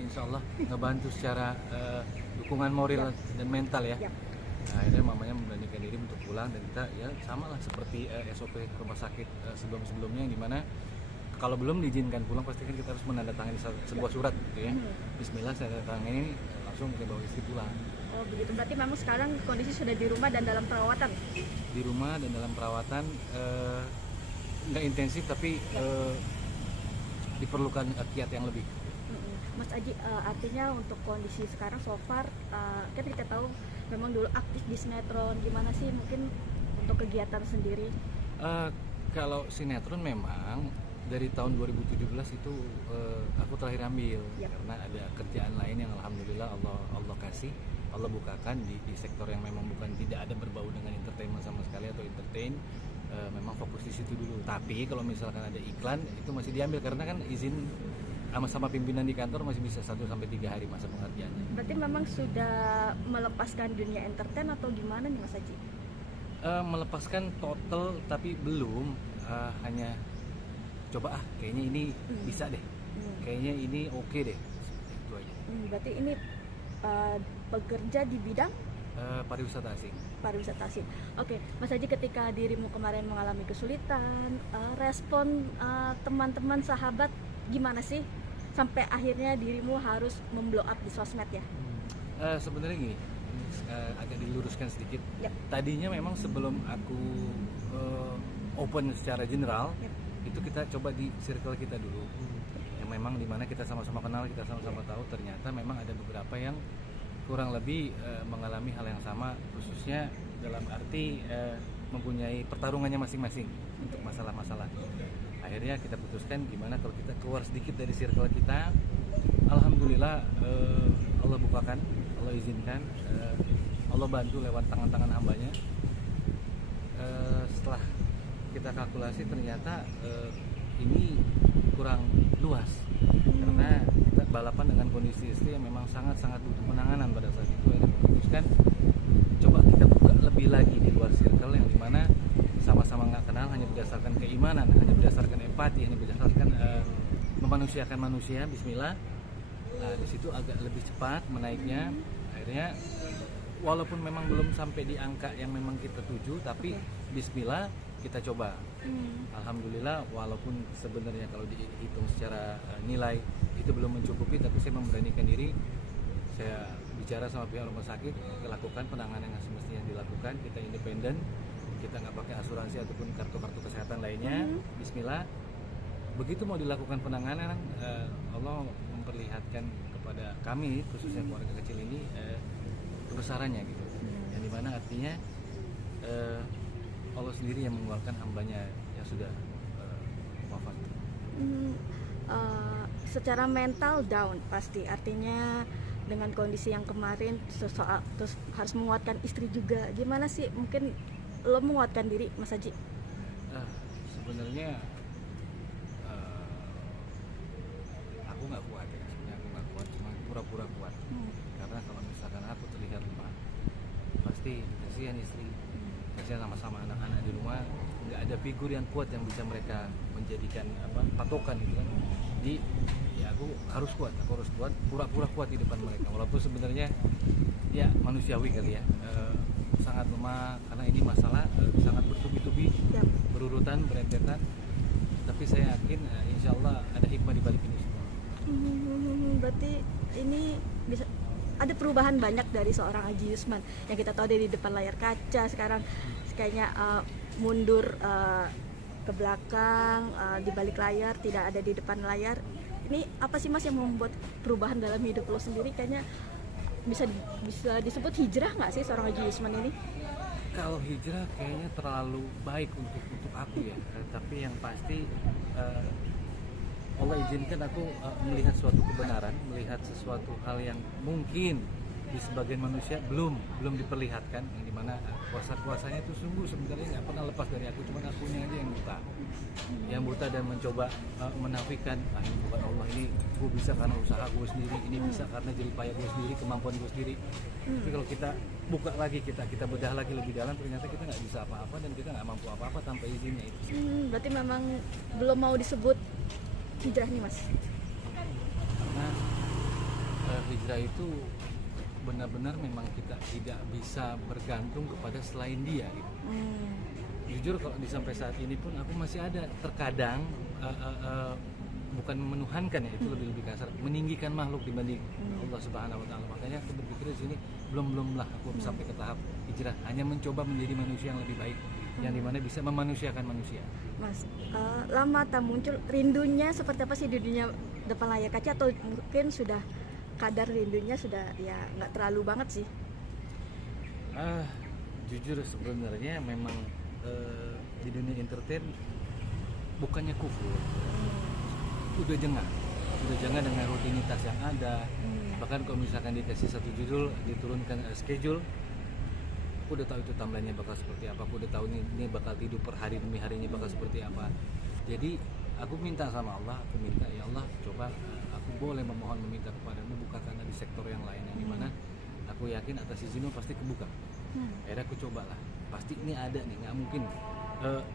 insya Allah ngebantu secara dukungan moral dan mental ya. Yap. Nah, akhirnya mamanya memberanikan diri untuk pulang dan kita ya sama lah seperti SOP rumah sakit sebelum-sebelumnya yang dimana kalau belum diizinkan pulang pasti kan kita harus menandatangani sebuah surat gitu ya. Bismillah saya tanda ini langsung kita bawa istri pulang. Oh begitu, berarti memang sekarang kondisi sudah di rumah dan dalam perawatan. Di rumah dan dalam perawatan nggak intensif tapi diperlukan kiat yang lebih. Mas Aji, artinya untuk kondisi sekarang so far, kan kita tahu memang dulu aktif di sinetron, gimana sih mungkin untuk kegiatan sendiri? Kalau sinetron memang dari tahun 2017 itu aku terakhir ambil karena ada kerjaan lain yang alhamdulillah Allah kasih, Allah bukakan di sektor yang memang bukan tidak ada berbau dengan entertainment sama sekali atau entertain. Memang fokus di situ dulu. Tapi kalau misalkan ada iklan itu masih diambil karena kan izin sama pimpinan di kantor masih bisa 1-3 hari masa pengerjaannya. Berarti memang sudah melepaskan dunia entertain atau gimana nih Mas Aji? Melepaskan total tapi belum, hanya coba kayaknya ini bisa deh, kayaknya ini oke deh, itu aja. Berarti ini bekerja di bidang pariwisata asing. Pariwisata asing. Oke, Mas Aji, ketika dirimu kemarin mengalami kesulitan, respon teman-teman sahabat gimana sih sampai akhirnya dirimu harus memblow up di sosmed ya? Sebenarnya gini, agak diluruskan sedikit. Yep. Tadinya memang sebelum aku open secara general, itu kita coba di circle kita dulu. Yang memang dimana kita sama-sama kenal, kita sama-sama tahu ternyata memang ada beberapa yang kurang lebih mengalami hal yang sama, khususnya dalam arti mempunyai pertarungannya masing-masing untuk masalah-masalah. Akhirnya kita putuskan gimana kalau kita keluar sedikit dari circle kita. Alhamdulillah Allah bukakan, Allah izinkan, Allah bantu lewat tangan-tangan hambanya. Setelah kita kalkulasi ternyata ini kurang luas karena kita balapan dengan kondisi istri yang memang sangat-sangat butuh penanganan pada saat itu. Akhirnya memutuskan coba kita buka lebih lagi di luar circle yang dimana sama-sama nggak kenal, hanya berdasarkan keimanan, hanya berdasarkan empati, hanya berdasarkan memanusiakan manusia. Bismillah. Nah, di situ agak lebih cepat menaiknya. Akhirnya walaupun memang belum sampai di angka yang memang kita tuju, tapi Bismillah kita coba. Alhamdulillah, walaupun sebenarnya kalau dihitung secara nilai itu belum mencukupi, tapi saya memberanikan diri. Saya bicara sama pihak rumah sakit, lakukan penanganan yang semestinya dilakukan. Kita independen, kita nggak pakai asuransi ataupun kartu-kartu kesehatan lainnya. Bismillah. Begitu mau dilakukan penanganan, Allah memperlihatkan kepada kami, khususnya keluarga kecil ini, kebesarannya gitu. Yang dimana artinya Allah sendiri yang mengeluarkan hambanya yang sudah wafat. Secara mental down pasti, artinya dengan kondisi yang kemarin terus harus menguatkan istri juga. Gimana sih mungkin lo menguatkan diri, Mas Haji? Sebenarnya aku nggak kuat ya, sebenarnya aku nggak kuat, cuma pura-pura kuat. Karena kalau misalkan aku terlihat lemah, pasti kasihan istri, kasihan sama-sama anak-anak di rumah, nggak ada figur yang kuat yang bisa mereka menjadikan patokan gitu kan. Jadi ya aku harus kuat, pura-pura kuat di depan mereka, walaupun sebenarnya ya manusiawi kali ya, sangat lemah karena ini masalah sangat bertubi-tubi, berurutan, berentetan. Tapi saya yakin insya Allah ada hikmah di balik ini semua. Berarti ini bisa ada perubahan banyak dari seorang Aji Yusman yang kita tahu dari depan layar kaca, sekarang kayaknya mundur ke belakang, di balik layar, tidak ada di depan layar. Ini apa sih Mas yang membuat perubahan dalam hidup lo sendiri? Kayaknya bisa disebut hijrah nggak sih seorang Aji Yusman ini? Kalau hijrah kayaknya terlalu baik untuk aku ya, tapi yang pasti Allah izinkan aku melihat suatu kebenaran, melihat sesuatu hal yang mungkin di sebagian manusia belum diperlihatkan, yang dimana kuasa-kuasanya itu sungguh sebenarnya nggak pernah lepas dari aku, cuma akunya aja yang buta dan mencoba menafikan, ini bukan Allah, ini gue bisa karena usaha gue sendiri, ini bisa karena jerih payah gue sendiri, kemampuan gue sendiri. Tapi kalau kita buka lagi, kita bedah lagi lebih dalam, ternyata kita nggak bisa apa-apa dan kita nggak mampu apa-apa tanpa izinnya itu. Berarti memang belum mau disebut hijrah nih Mas? Karena hijrah itu benar-benar memang kita tidak bisa bergantung kepada selain dia gitu. Jujur kalau sampai saat ini pun aku masih ada terkadang bukan menuhankan ya, itu lebih kasar, meninggikan makhluk dibanding Allah Subhanahu wa taala. Makanya aku berpikir di sini belum lah aku sampai ke tahap hijrah, hanya mencoba menjadi manusia yang lebih baik, yang dimana bisa memanusiakan manusia. Mas, lama tak muncul rindunya seperti apa sih di dunia depan layar kaca, atau mungkin sudah kadar rindunya sudah ya nggak terlalu banget sih? Jujur sebenarnya memang di dunia entertain bukannya kufur, udah jengah dengan rutinitas yang ada. Bahkan kalau misalkan dikasih satu judul, diturunkan schedule, aku udah tahu itu timelinenya bakal seperti apa, aku udah tahu ini bakal tidur per hari demi harinya bakal seperti apa. Jadi aku minta sama Allah, aku minta ya Allah, coba aku boleh meminta kepadamu, bukakan di sektor yang lain yang dimana aku yakin atas izinmu pasti kebuka. Akhirnya aku cobalah, pasti ini ada nih, nggak mungkin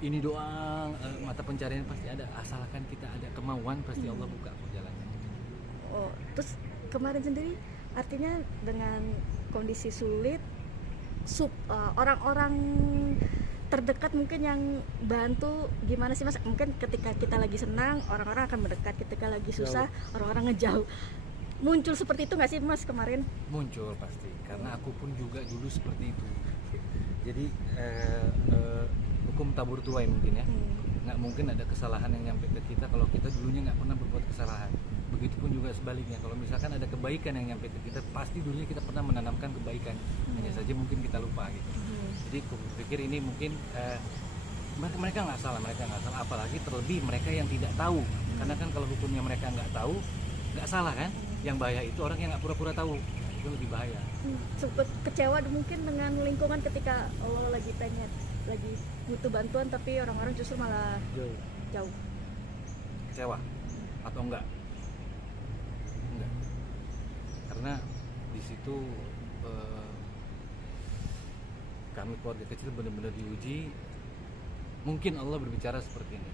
ini doang, mata pencarian pasti ada, asalkan kita ada kemauan pasti Allah buka kok jalannya. Oh, terus kemarin sendiri artinya dengan kondisi sulit, orang-orang terdekat mungkin yang bantu gimana sih Mas? Mungkin ketika kita lagi senang orang-orang akan mendekat, ketika lagi susah orang-orang ngejauh. Muncul seperti itu nggak sih Mas kemarin? Muncul pasti, karena aku pun juga dulu seperti itu. Jadi hukum tabur tuai mungkin ya, nggak mungkin ada kesalahan yang nyampe ke kita kalau kita dulunya nggak pernah berbuat kesalahan. Begitupun juga sebaliknya, kalau misalkan ada kebaikan yang nyampe ke kita, pasti dulunya kita pernah menanamkan kebaikan, hanya saja mungkin kita lupa gitu. Jadi aku pikir ini mungkin mereka nggak salah, apalagi terlebih mereka yang tidak tahu, karena kan kalau hukumnya mereka nggak tahu, nggak salah kan, yang bahaya itu orang yang nggak pura-pura tahu, itu lebih bahaya. Sempet kecewa mungkin dengan lingkungan ketika Allah lagi butuh bantuan tapi orang-orang justru malah jauh. Kecewa atau enggak, karena di situ kami keluarga kecil benar-benar diuji. Mungkin Allah berbicara seperti ini,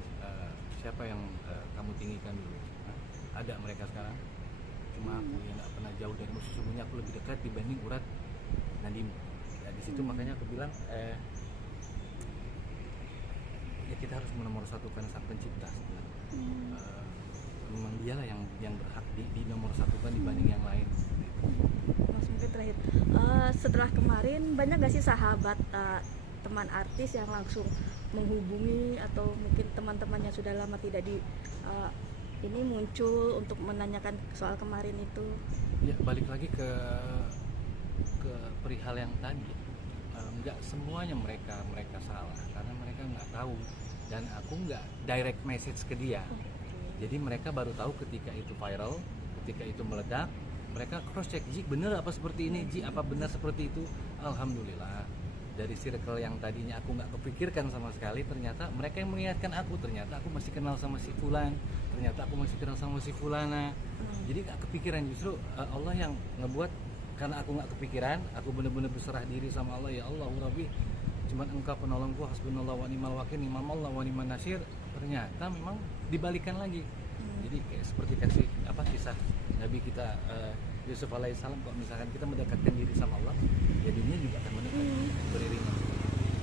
siapa yang kamu tinggikan dulu? Ada mereka sekarang, cuma aku yang nggak pernah jauh dari musuh, sesungguhnya aku lebih dekat dibanding urat nadim. Ya, di situ makanya aku bilang ya kita harus menomorsatukan Sang Pencipta sebenarnya. Memang dialah yang berhak di nomor satukan dibanding yang lain. Mas, mungkin terakhir, setelah kemarin banyak gak sih sahabat teman artis yang langsung menghubungi, atau mungkin teman-teman yang sudah lama tidak ini muncul untuk menanyakan soal kemarin itu? Ya, balik lagi ke perihal yang tadi. Nggak semuanya mereka salah, karena mereka nggak tahu, dan aku nggak direct message ke dia. Jadi mereka baru tahu ketika itu viral, ketika itu meledak, mereka cross check, Ji bener apa seperti ini, Ji apa benar seperti itu. Alhamdulillah, dari circle yang tadinya aku nggak kepikirkan sama sekali, ternyata mereka yang mengingatkan aku, ternyata aku masih kenal sama si Fulan, ternyata aku masih kenal sama si Fulana. Jadi nggak kepikiran, justru Allah yang ngebuat, karena aku nggak kepikiran, aku benar-benar berserah diri sama Allah. Ya Allah, Rabbi, cuman Engkau penolongku, hasbunallah wa ni'mal wakil, ni'mal maula wa ni'man nasir. Ternyata memang dibalikan lagi. Jadi kayak seperti kisah Nabi kita Yusuf alaihissalam, kalau misalkan kita mendekatkan diri sama Allah, ya dunia juga akan mendekat beriringan.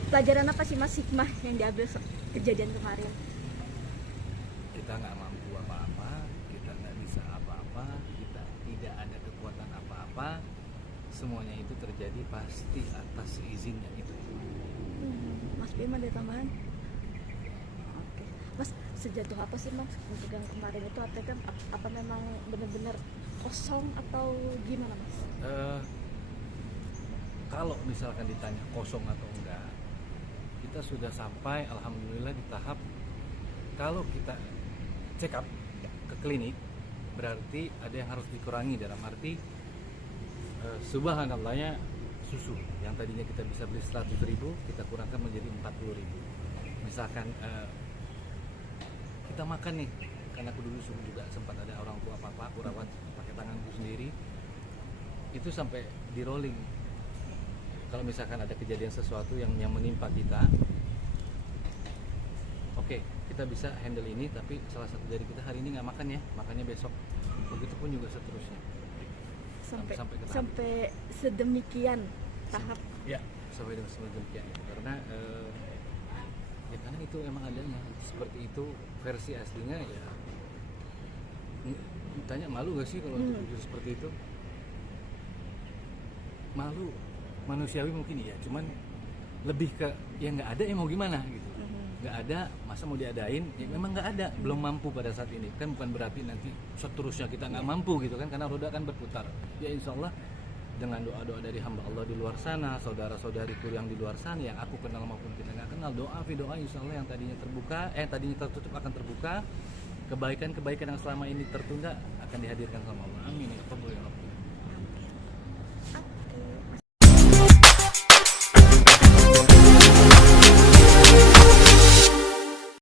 Pelajaran apa sih Mas hikmah yang diambil kejadian kemarin? Kita nggak mampu apa-apa, kita nggak bisa apa-apa, kita tidak ada kekuatan apa-apa, semuanya itu terjadi pasti atas izinnya itu. Mas Bima ada tambahan? Oke. Mas, sejatuh apa sih Mas untuk yang kemarin itu? Apa memang benar-benar kosong atau gimana Mas? Kalau misalkan ditanya kosong atau enggak, kita sudah sampai alhamdulillah di tahap kalau kita check up ke klinik, berarti ada yang harus dikurangi, dalam arti subhanallahnya, susu yang tadinya kita bisa beli 100.000 kita kurangkan menjadi 40.000. Misalkan kita makan nih, karena aku dulu juga sempat ada orang tua papa, aku rawat pakai tanganku sendiri, itu sampai di rolling. Kalau misalkan ada kejadian sesuatu yang menimpa kita, oke, kita bisa handle ini, tapi salah satu dari kita hari ini nggak makan ya, makannya besok. Begitupun juga seterusnya. sampai ke tahap sampai sedemikian tahap. ya sampai demikian itu. Karena ya karena itu emang adanya seperti itu versi aslinya ya. Tanya malu gak sih kalau untuk jujur seperti itu? Malu, manusiawi mungkin ya, cuman lebih ke ya nggak ada ya mau gimana gitu. Nggak ada, masa mau diadain? Ya memang nggak ada, belum mampu pada saat ini. Kan bukan berarti nanti seterusnya kita nggak mampu gitu kan, karena roda kan berputar. Ya insya Allah dengan doa-doa dari hamba Allah di luar sana, saudara-saudariku yang di luar sana, yang aku kenal maupun kita nggak kenal, doa insya Allah yang tadinya terbuka, tadinya tertutup akan terbuka. Kebaikan-kebaikan yang selama ini tertunda akan dihadirkan sama Allah. Amin ya Rabbal alamin.